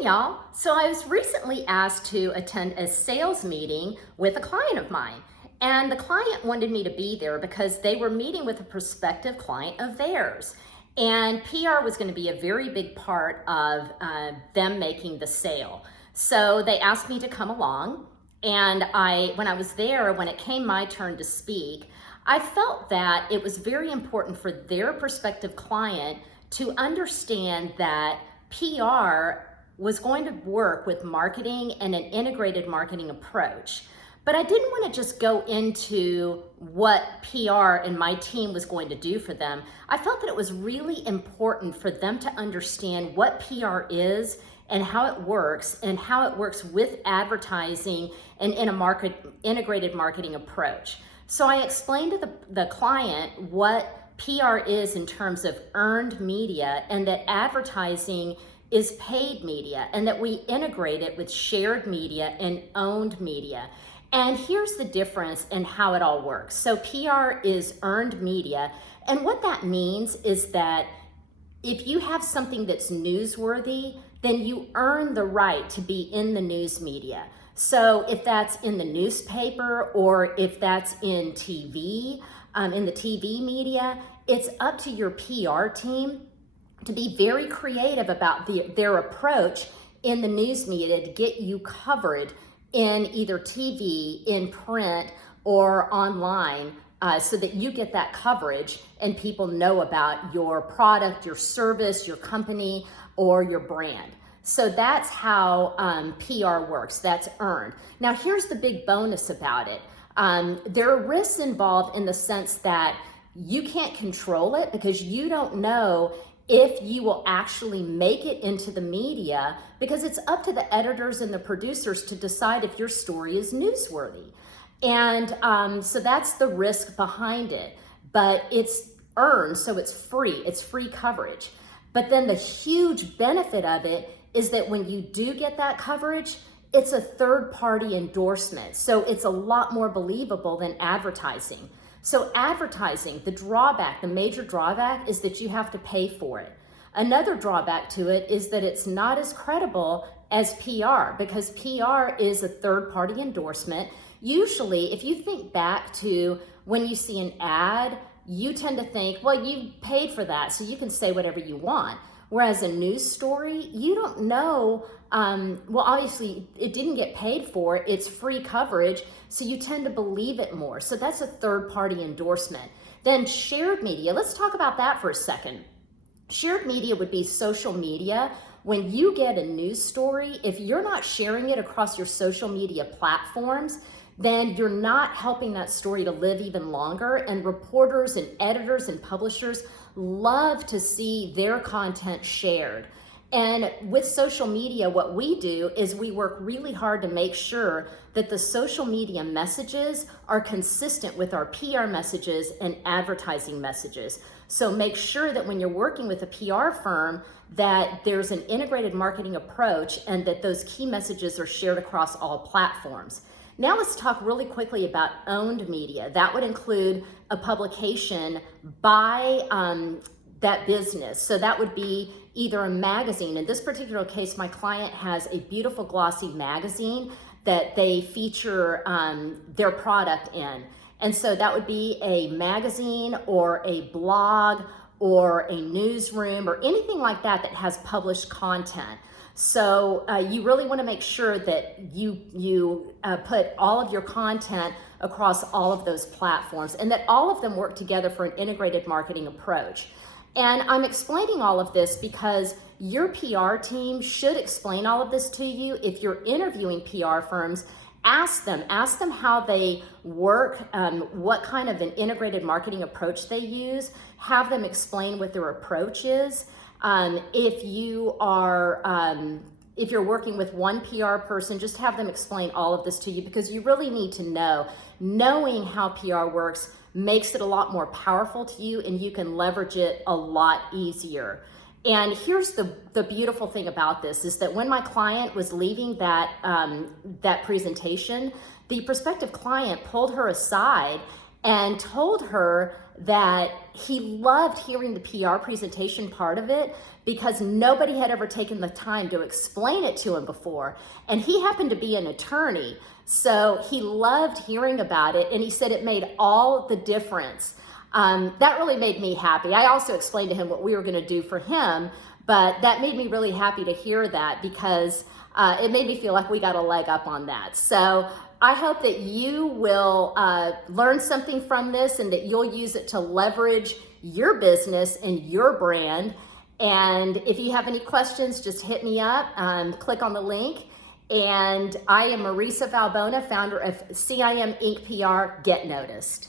y'all. So I was recently asked to attend a sales meeting with a client of mine. And the client wanted me to be there because they were meeting with a prospective client of theirs. And PR was going to be a very big part of them making the sale. So they asked me to come along. And when I was there, when it came my turn to speak, I felt that it was very important for their prospective client to understand that PR was going to work with marketing and an integrated marketing approach. But I didn't want to just go into what PR and my team was going to do for them. I felt that it was really important for them to understand what PR is and how it works with advertising and in a integrated marketing approach. So I explained to the client what PR is in terms of earned media, and that advertising is paid media, and that we integrate it with shared media and owned media. And here's the difference in how it all works. So PR is earned media, and what that means is that if you have something that's newsworthy, then you earn the right to be in the news media. So if that's in the newspaper or if that's in TV, in the TV media, it's up to your PR team to be very creative about their approach in the news media to get you covered in either TV, in print, or online, so that you get that coverage and people know about your product, your service, your company, or your brand. So that's how PR works. That's earned. Now here's the big bonus about it. There are risks involved in the sense that you can't control it because you don't know if you will actually make it into the media, because it's up to the editors and the producers to decide if your story is newsworthy. And so that's the risk behind it, but it's earned, so it's free coverage. But then the huge benefit of it is that when you do get that coverage, it's a third-party endorsement. So it's a lot more believable than advertising. So advertising, the major drawback is that you have to pay for it. Another drawback to it is that it's not as credible as PR, because PR is a third-party endorsement. Usually, if you think back to when you see an ad, you tend to think, well, you paid for that, so you can say whatever you want. Whereas a news story, you don't know, well, obviously it didn't get paid for, it's free coverage, so you tend to believe it more. So that's a third-party endorsement. Then shared media, let's talk about that for a second. Shared media would be social media. When you get a news story, if you're not sharing it across your social media platforms, then you're not helping that story to live even longer. And reporters and editors and publishers love to see their content shared. And with social media, what we do is we work really hard to make sure that the social media messages are consistent with our PR messages and advertising messages. So make sure that when you're working with a PR firm, that there's an integrated marketing approach and that those key messages are shared across all platforms. Now let's talk really quickly about owned media. That would include a publication by that business. So that would be either a magazine. In this particular case, my client has a beautiful glossy magazine that they feature their product in. And so that would be a magazine or a blog or a newsroom or anything like that that has published content. So you really want to make sure that you put all of your content across all of those platforms and that all of them work together for an integrated marketing approach. And I'm explaining all of this because your PR team should explain all of this to you. If you're interviewing PR firms, ask them how they work, what kind of an integrated marketing approach they use. Have them explain what their approach is. If you're working with one PR person, just have them explain all of this to you, because you really need to know. Knowing how PR works makes it a lot more powerful to you, and you can leverage it a lot easier. And here's the beautiful thing about this is that when my client was leaving that presentation, the prospective client pulled her aside and told her that he loved hearing the PR presentation part of it because nobody had ever taken the time to explain it to him before. And he happened to be an attorney, so he loved hearing about it, and he said it made all the difference. That really made me happy. I also explained to him what we were going to do for him, but that made me really happy to hear that because it made me feel like we got a leg up on that. So I hope that you will learn something from this and that you'll use it to leverage your business and your brand. And if you have any questions, just hit me up, click on the link. And I am Marisa Vallbona, founder of CIM Inc. PR, Get Noticed.